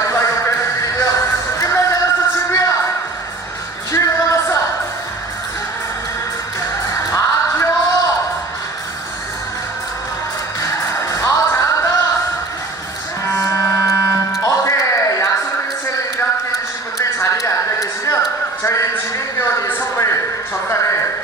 끝나지 않았어 남았어. 친구야. 야수를 7분 아, 귀여워. 아, 잘한다. 오케이, 일합계신 분들 자리에 앉아 계시면 저희 주민별이 선물